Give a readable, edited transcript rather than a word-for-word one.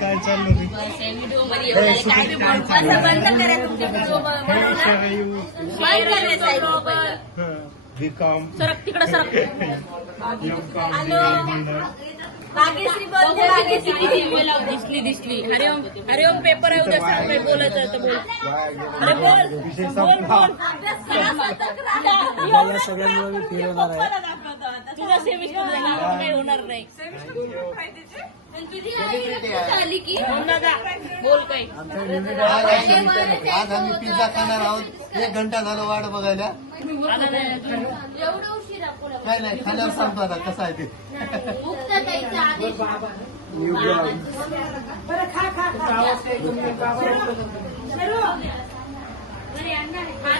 काय चाललं काम सरक तिकडं सरक. दिसली दिसली. हरिओम हरिओम पेपर आहे उद्या सगळं बोलायचं तर बोल. अरे बोल बोल सगळ्यांना फिरवणार आहे. तुझा सेमिस्टर झाला काही होणार नाही. झाली की बोल काही. आज आम्ही पिझ्झा खाणार आहोत. 1 घंटा झालं वाट बघायला. काय नाही खाण्यावर सांगतो आता कसं आहे ते. बरं खा खा खा.